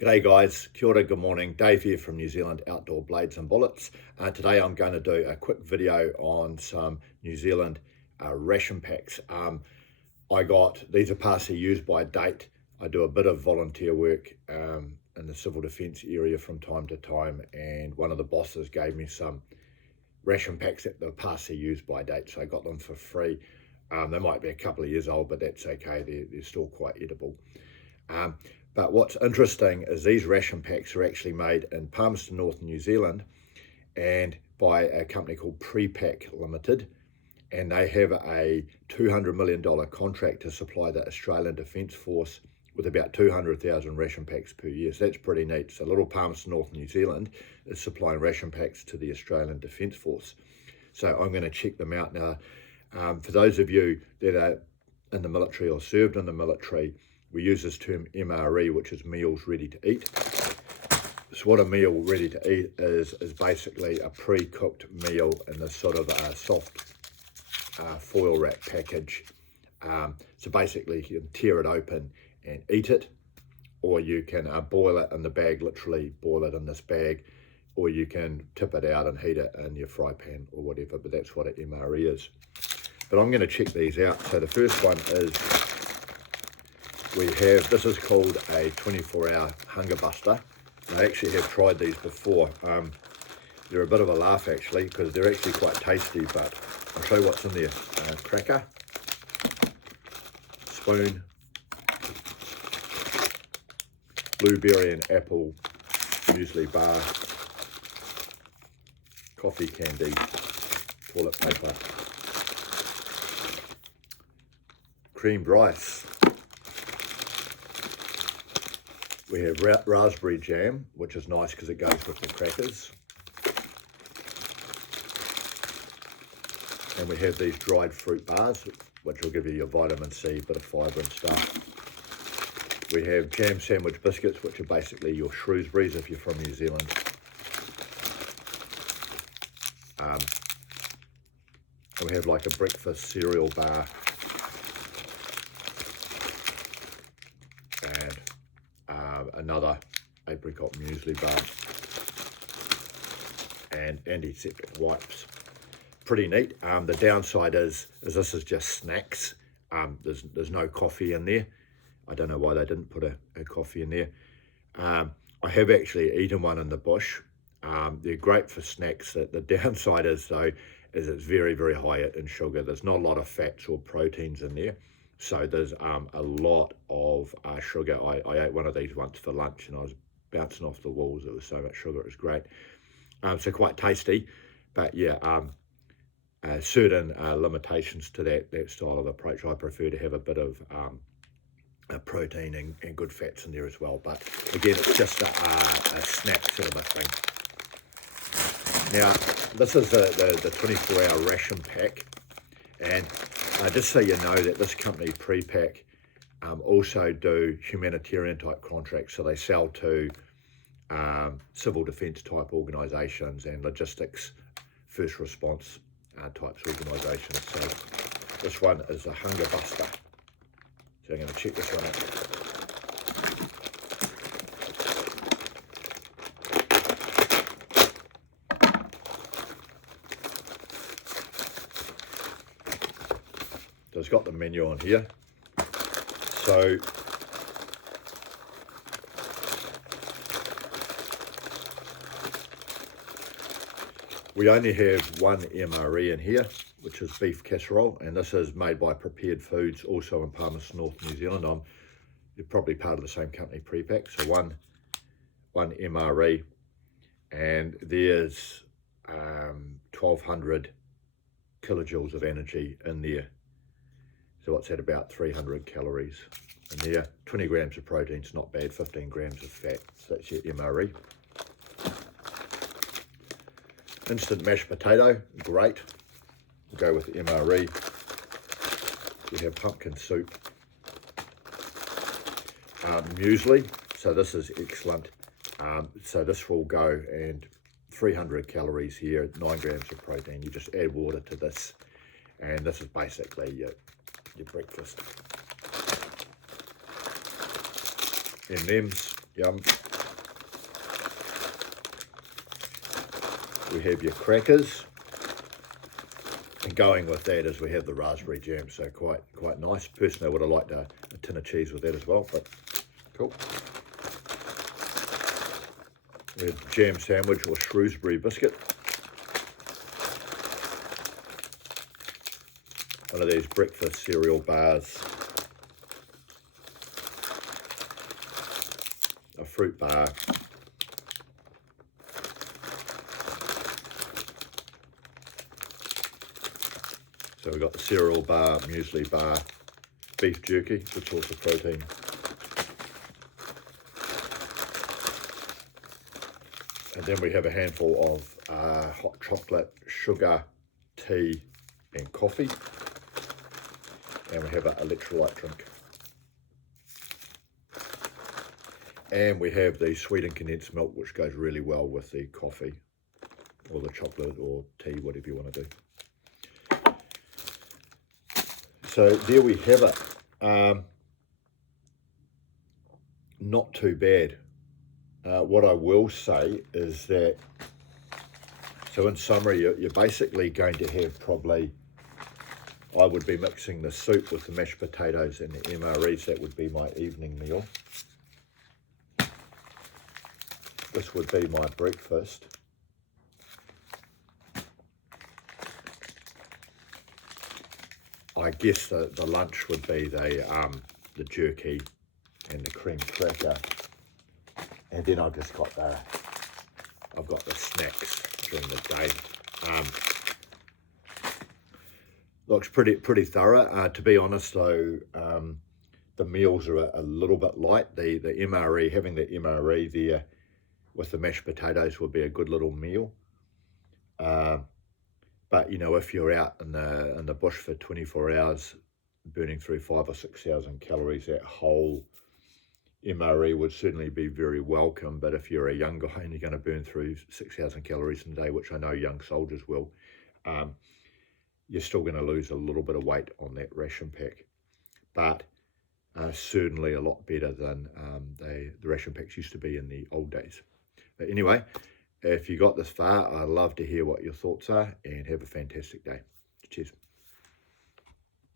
G'day guys, kia ora, good morning. Dave here from New Zealand Outdoor Blades and Bullets. Today I'm going to do a quick video on some New Zealand ration packs. These are past their use by date. I do a bit of volunteer work in the civil defence area from time to time, and one of the bosses gave me some ration packs that were past their use by date, so I got them for free. They might be a couple of years old, but that's okay, they're still quite edible. But what's interesting is these ration packs are actually made in Palmerston North, New Zealand, and by a company called Prepack Limited, and they have a $200 million contract to supply the Australian Defence Force with about 200,000 ration packs per year. So that's pretty neat. So little Palmerston North, New Zealand is supplying ration packs to the Australian Defence Force. So I'm going to check them out now. For those of you that are in the military or served in the military, we use this term MRE, which is meals ready to eat. So what a meal ready to eat is basically a pre-cooked meal in this sort of soft foil wrap package. So basically you can tear it open and eat it, or you can boil it in the bag, literally boil it in this bag, or you can tip it out and heat it in your fry pan or whatever, but that's what an MRE is. But I'm going to check these out. So the first one is, this is called a 24-hour hunger buster. I actually have tried these before. They're a bit of a laugh actually, because they're actually quite tasty, but I'll show you what's in there. Cracker, spoon, blueberry and apple muesli bar, coffee candy, toilet paper, creamed rice. We have raspberry jam, which is nice because it goes with the crackers. And we have these dried fruit bars, which will give you your vitamin C, bit of fibre and stuff. We have jam sandwich biscuits, which are basically your Shrewsbury's if you're from New Zealand. And we have like a breakfast cereal bar. Another apricot muesli bar, and antiseptic wipes. Pretty neat. The downside is this is just snacks. There's no coffee in there. I don't know why they didn't put a coffee in there. I have actually eaten one in the bush. They're great for snacks. The downside is it's very, very high in sugar. There's not a lot of fats or proteins in there. So there's a lot of sugar. I ate one of these once for lunch and I was bouncing off the walls. It was so much sugar, it was great. So quite tasty, but yeah, certain limitations to that style of approach. I prefer to have a bit of protein and good fats in there as well. But again, it's just a snack sort of a thing. Now, this is the 24-hour ration pack. And just so you know that this company, Prepack, also do humanitarian type contracts. So they sell to civil defence type organisations and logistics, first response types organisations. So this one is a hunger buster. So I'm going to check this one out. So it's got the menu on here. So we only have one MRE in here, which is beef casserole, and this is made by Prepared Foods, also in Palmerston North, New Zealand. They're probably part of the same company, Prepack. So one MRE, and there's 1,200 kilojoules of energy in there. So what's that, about 300 calories in there. 20 grams of protein, it's not bad, 15 grams of fat. So that's your MRE. Instant mashed potato, great. We'll go with the MRE. We have pumpkin soup. Muesli, so this is excellent. So this will go, and 300 calories here, 9 grams of protein. You just add water to this, and this is basically your breakfast. M&M's, yum. we have your crackers, and going with that is we have the raspberry jam, so quite nice. Personally, I would have liked a tin of cheese with that as well, but cool. We have jam sandwich or Shrewsbury biscuit. One of these breakfast cereal bars. A fruit bar. So we've got the cereal bar, muesli bar, beef jerky, good source of protein. And then we have a handful of hot chocolate, sugar, tea and coffee. And we have an electrolyte drink. And we have the sweetened condensed milk, which goes really well with the coffee or the chocolate or tea, whatever you want to do. So there we have it. Not too bad. What I will say is that, so in summary, you're basically going to have probably, I would be mixing the soup with the mashed potatoes and the MREs. That would be my evening meal. This would be my breakfast. I guess the lunch would be the jerky and the cream cracker, and then I've got the snacks during the day. Looks pretty thorough. To be honest though, the meals are a little bit light. The MRE, having the MRE there with the mashed potatoes would be a good little meal. But you know, if you're out in the bush for 24 hours, burning through 5,000 or 6,000 calories, that whole MRE would certainly be very welcome. But if you're a young guy and you're going to burn through 6,000 calories in a day, which I know young soldiers will, you're still going to lose a little bit of weight on that ration pack. But certainly a lot better than the ration packs used to be in the old days. But anyway, if you got this far, I'd love to hear what your thoughts are, and have a fantastic day. Cheers.